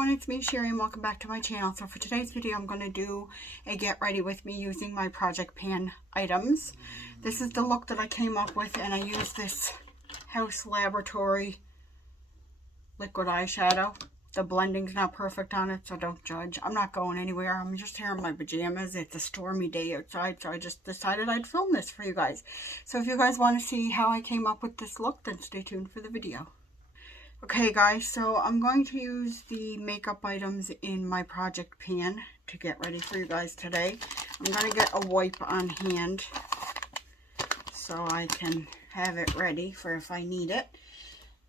everyone, it's me Sherry and welcome back to my channel. So for today's video I'm going to do a get ready with me using my project pan items. This is the look that I came up with, and I used this House Laboratory liquid eyeshadow. The blending's not perfect on it, so don't judge. I'm not going anywhere. I'm just here in my pajamas. It's a stormy day outside, so I just decided I'd film this for you guys. So if you guys want to see how I came up with this look, then stay tuned for the video. Okay guys, so I'm going to use the makeup items in my project pan to get ready for you guys today. I'm going to get a wipe on hand so I can have it ready for if I need it.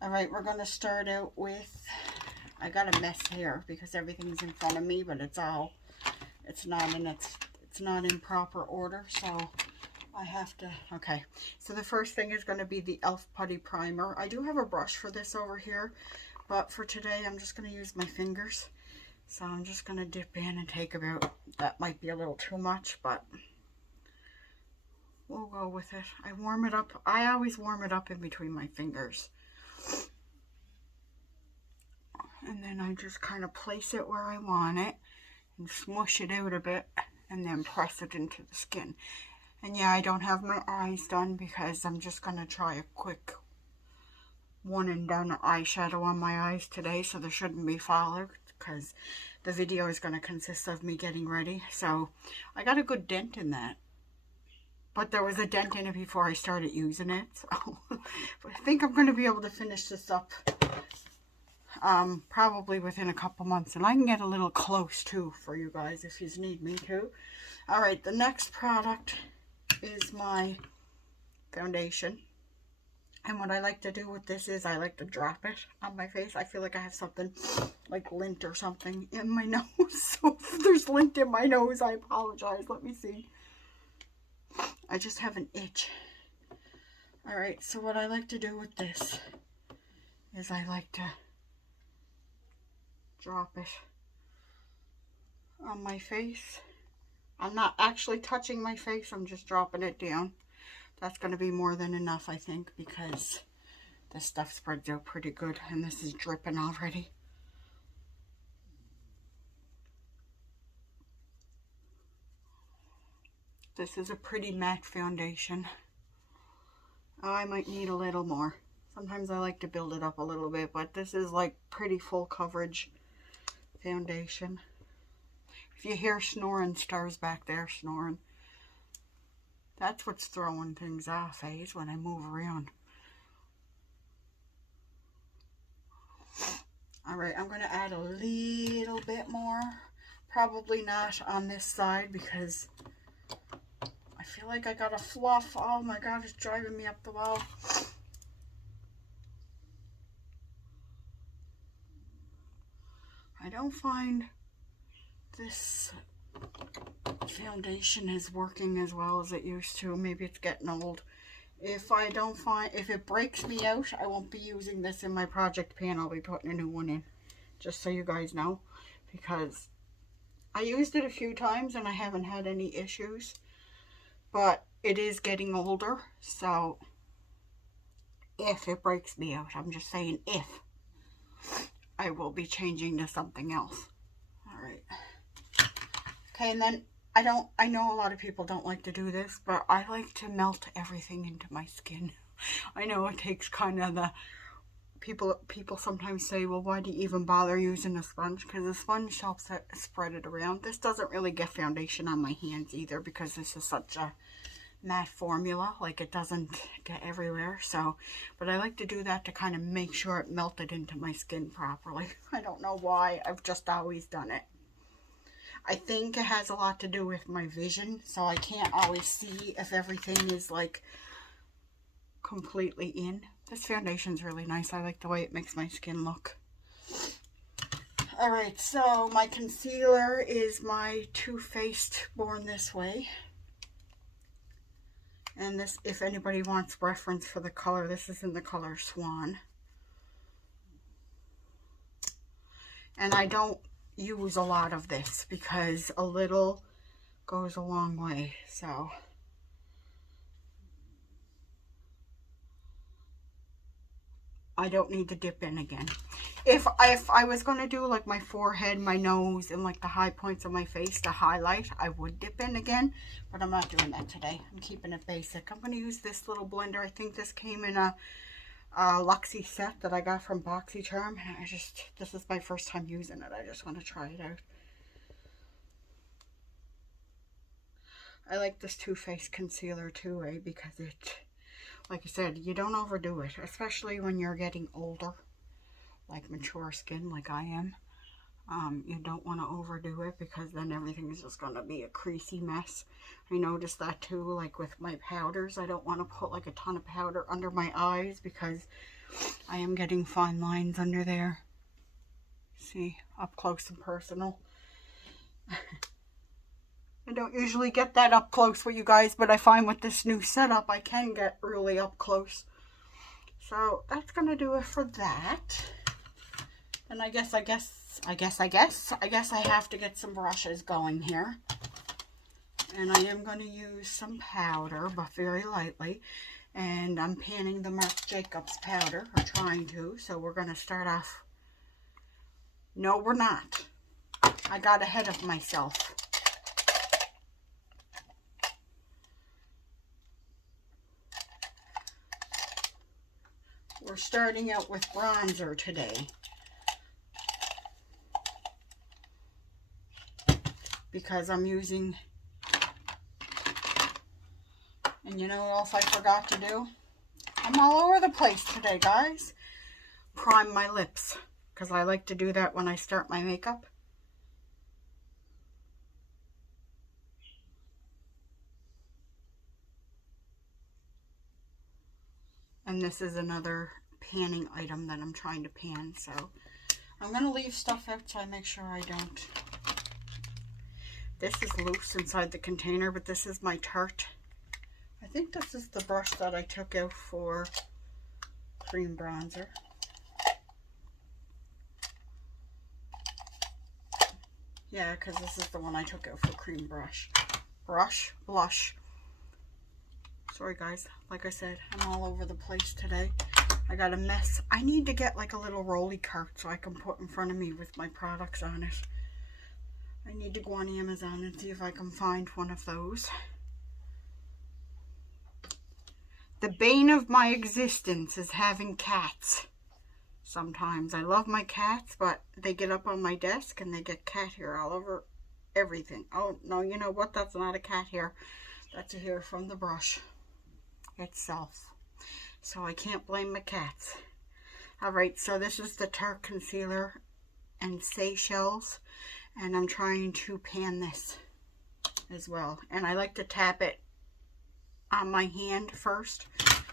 Alright, we're going to start out with, I got a mess here because everything's in front of me, but it's not in proper order, so I have to, okay. So the first thing is going to be the e.l.f. Putty Primer. I do have a brush for this over here, but for today I'm just going to use my fingers. So I'm just going to dip in and take about, that might be a little too much, but we'll go with it. I warm it up. I always warm it up in between my fingers. And then I just kind of place it where I want it and smush it out a bit and then press it into the skin. And yeah, I don't have my eyes done because I'm just going to try a quick one and done eyeshadow on my eyes today. So there shouldn't be follow because the video is going to consist of me getting ready. So I got a good dent in that. But there was a dent in it before I started using it. So but I think I'm going to be able to finish this up probably within a couple months. And I can get a little close too for you guys if you need me to. Alright, the next product is my foundation, and what I like to do with this is I like to drop it on my face. I feel like I have something like lint or something in my nose, so if there's lint in my nose I apologize. Let me see, I just have an itch. Alright, so what I like to do with this is I like to drop it on my face. I'm not actually touching my face, I'm just dropping it down. That's going to be more than enough, I think, because this stuff spreads out pretty good, and this is dripping already. This is a pretty matte foundation. I might need a little more. Sometimes I like to build it up a little bit, but this is like pretty full coverage foundation. If you hear snoring, Star's back there snoring. That's what's throwing things off, is when I move around. Alright, I'm going to add a little bit more. Probably not on this side because I feel like I got a fluff. Oh my god, it's driving me up the wall. I don't find this foundation is working as well as it used to. Maybe it's getting old. If it breaks me out, I won't be using this in my project pan. I'll be putting a new one in, just so you guys know, because I used it a few times and I haven't had any issues, but it is getting older, so if it breaks me out, I'm just saying if, I will be changing to something else. Alright. Okay, and then I know a lot of people don't like to do this, but I like to melt everything into my skin. I know it takes kind of the, people sometimes say, well, why do you even bother using a sponge? Because the sponge helps it spread it around. This doesn't really get foundation on my hands either because this is such a matte formula, like it doesn't get everywhere. So, but I like to do that to kind of make sure it melted into my skin properly. I don't know why, I've just always done it. I think it has a lot to do with my vision, so I can't always see if everything is like completely in. This foundation's really nice. I like the way it makes my skin look. Alright, so my concealer is my Too Faced Born This Way. And this, if anybody wants reference for the color, this is in the color Swan. And I don't use a lot of this because a little goes a long way, so I don't need to dip in again. If I was going to do like my forehead, my nose, and like the high points of my face to highlight, I would dip in again. But I'm not doing that today. I'm keeping it basic. I'm going to use this little blender. I think this came in a Luxie set that I got from BoxyCharm. This is my first time using it. I just want to try it out. I like this Too Faced concealer too, because it, like I said, you don't overdo it, especially when you're getting older, like mature skin like I am. You don't want to overdo it because then everything is just going to be a creasy mess. I noticed that too, like with my powders. I don't want to put like a ton of powder under my eyes because I am getting fine lines under there. See, up close and personal. I don't usually get that up close with you guys, but I find with this new setup, I can get really up close. So that's going to do it for that. And I guess I have to get some brushes going here. And I am going to use some powder, but very lightly. And I'm panning the Marc Jacobs powder, or trying to. So we're going to start off. No, we're not. I got ahead of myself. We're starting out with bronzer today. Because I'm using, and you know what else I forgot to do? I'm all over the place today, guys. Prime my lips, because I like to do that when I start my makeup. And this is another panning item that I'm trying to pan, so I'm going to leave stuff out so I make sure I don't. This is loose inside the container, but this is my Tarte. I think this is the brush that I took out for cream bronzer. Yeah, because this is the one I took out for cream blush. Sorry guys, like I said, I'm all over the place today. I got a mess. I need to get like a little rolly cart so I can put in front of me with my products on it. I need to go on Amazon and see if I can find one of those. The bane of my existence is having cats. Sometimes I love my cats, but they get up on my desk and they get cat hair all over everything. Oh, no, you know what? That's not a cat hair. That's a hair from the brush itself. So I can't blame my cats. Alright, so this is the Tarte Concealer and Seychelles. And I'm trying to pan this as well. And I like to tap it on my hand first,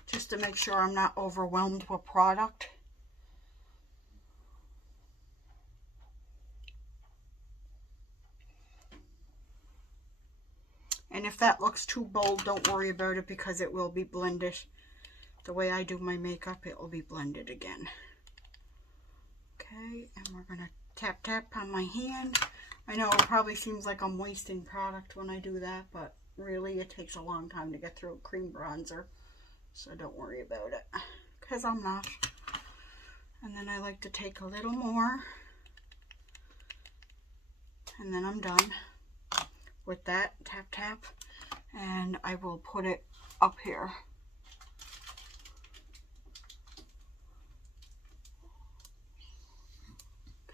just to make sure I'm not overwhelmed with product. And if that looks too bold, don't worry about it because it will be blended. The way I do my makeup, it will be blended again. Okay, and we're going to tap on my hand. I know it probably seems like I'm wasting product when I do that, but really it takes a long time to get through a cream bronzer. So don't worry about it, because I'm not. And then I like to take a little more. And then I'm done with that. Tap. And I will put it up here.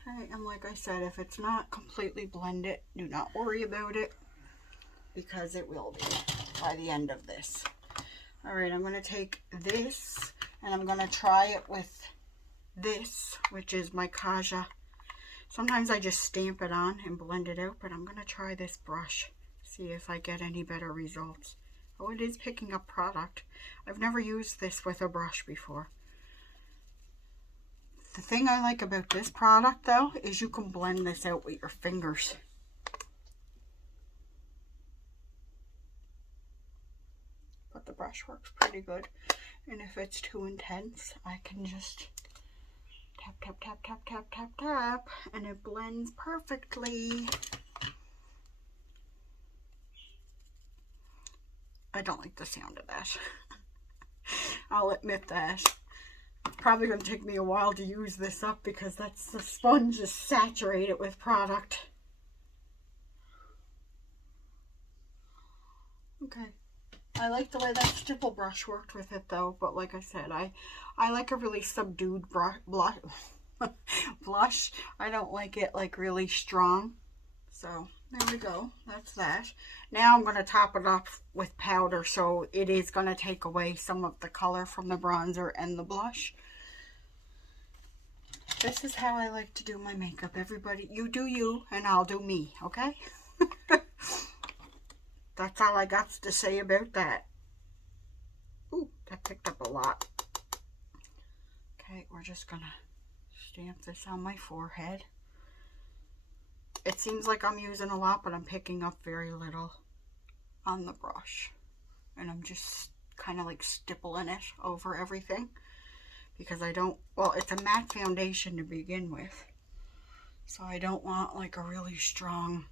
Okay, and like I said, if it's not completely blended, do not worry about it, because it will be by the end of this. Alright, I'm going to take this, and I'm going to try it with this, which is my Kaja. Sometimes I just stamp it on and blend it out, but I'm going to try this brush, see if I get any better results. Oh, it is picking up product. I've never used this with a brush before. The thing I like about this product, though, is you can blend this out with your fingers. But the brush works pretty good. And if it's too intense, I can just tap, and it blends perfectly. I don't like the sound of that. I'll admit that. Probably going to take me a while to use this up because the sponge is saturated with product. Okay. I like the way that stipple brush worked with it though, but like I said, I like a really subdued blush. I don't like it like really strong. So there we go. That's that. Now I'm going to top it up with powder, so it is going to take away some of the color from the bronzer and the blush. This is how I like to do my makeup. Everybody, you do you and I'll do me, okay? That's all I got to say about that. Ooh, that picked up a lot. Okay, we're just going to stamp this on my forehead. It seems like I'm using a lot, but I'm picking up very little on the brush. And I'm just kind of like stippling it over everything. Because I don't, well, it's a matte foundation to begin with. So I don't want like a really strong,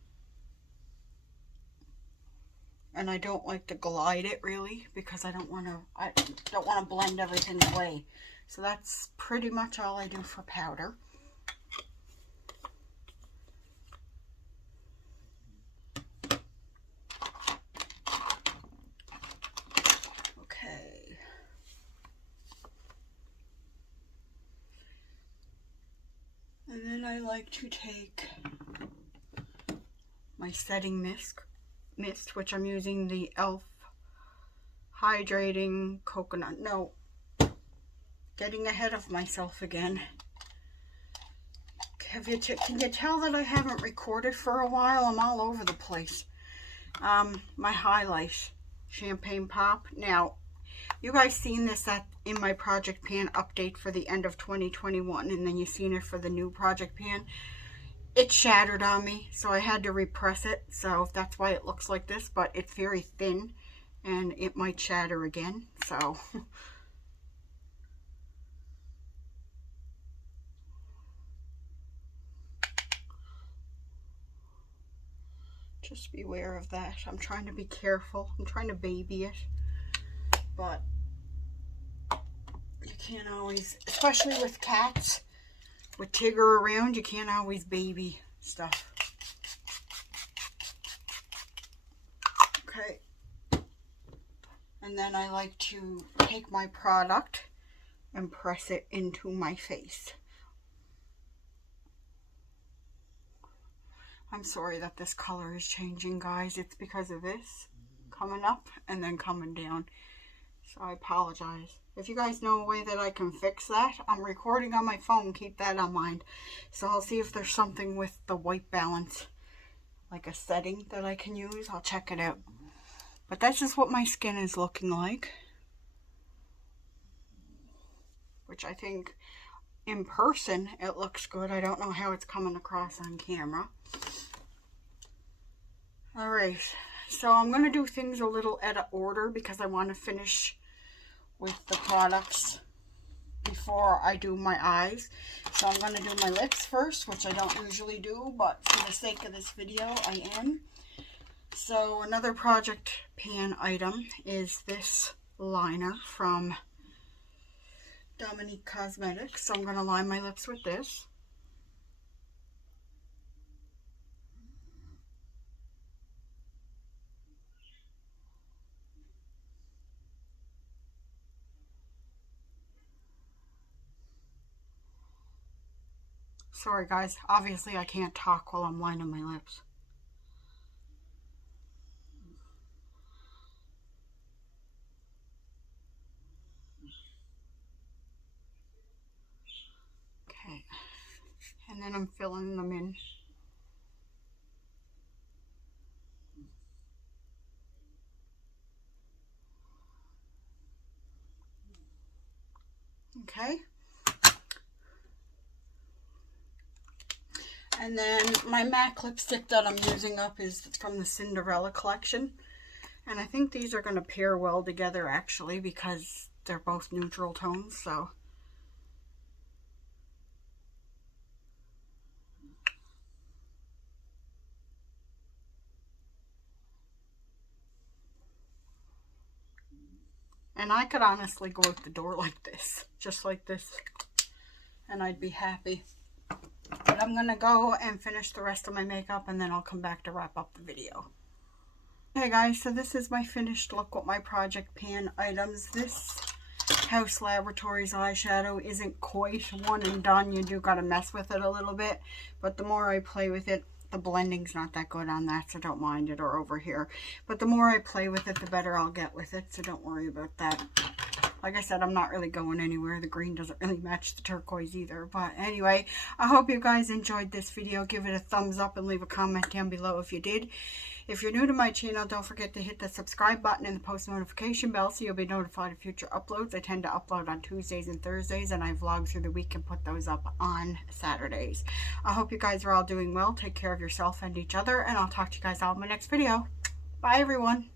and I don't like to glide it really because I don't want to blend everything away. So that's pretty much all I do for powder. Okay. And then I like to take my setting mist, which I'm using the e.l.f. Hydrating Coconut. No, getting ahead of myself again. Can you tell that I haven't recorded for a while? I'm all over the place. My highlight, Champagne Pop. Now, you guys seen this in my Project Pan update for the end of 2021, and then you seen it for the new Project Pan. It shattered on me, so I had to repress it, so that's why it looks like this, but it's very thin, and it might shatter again, so... just beware of that. I'm trying to be careful. I'm trying to baby it, but you can't always, especially with cats, with Tigger around, you can't always baby stuff. Okay. And then I like to take my product and press it into my face. I'm sorry that this color is changing, guys. It's because of this coming up and then coming down. So I apologize. If you guys know a way that I can fix that, I'm recording on my phone. Keep that on mind. So I'll see if there's something with the white balance, like a setting that I can use. I'll check it out. But that's just what my skin is looking like. Which I think in person it looks good. I don't know how it's coming across on camera. Alright, so I'm going to do things a little out of order because I want to finish with the products before I do my eyes. So I'm going to do my lips first, which I don't usually do, but for the sake of this video, I am. So another Project Pan item is this liner from Dominique Cosmetics. So I'm going to line my lips with this. Sorry guys, obviously I can't talk while I'm lining my lips. Okay, and then I'm filling them in. Okay. And then my MAC lipstick that I'm using up is from the Cinderella collection. And I think these are going to pair well together actually because they're both neutral tones, so. And I could honestly go out the door like this, just like this, and I'd be happy. But I'm going to go and finish the rest of my makeup, and then I'll come back to wrap up the video. Hey guys, so this is my finished look with my project pan items. This House Laboratories eyeshadow isn't quite one and done. You do got to mess with it a little bit, but the more I play with it, the blending's not that good on that, so don't mind it, or over here. But the more I play with it, the better I'll get with it, so don't worry about that. Like I said, I'm not really going anywhere. The green doesn't really match the turquoise either. But anyway, I hope you guys enjoyed this video. Give it a thumbs up and leave a comment down below if you did. If you're new to my channel, don't forget to hit the subscribe button and the post notification bell so you'll be notified of future uploads. I tend to upload on Tuesdays and Thursdays, and I vlog through the week and put those up on Saturdays. I hope you guys are all doing well. Take care of yourself and each other, and I'll talk to you guys all in my next video. Bye, everyone.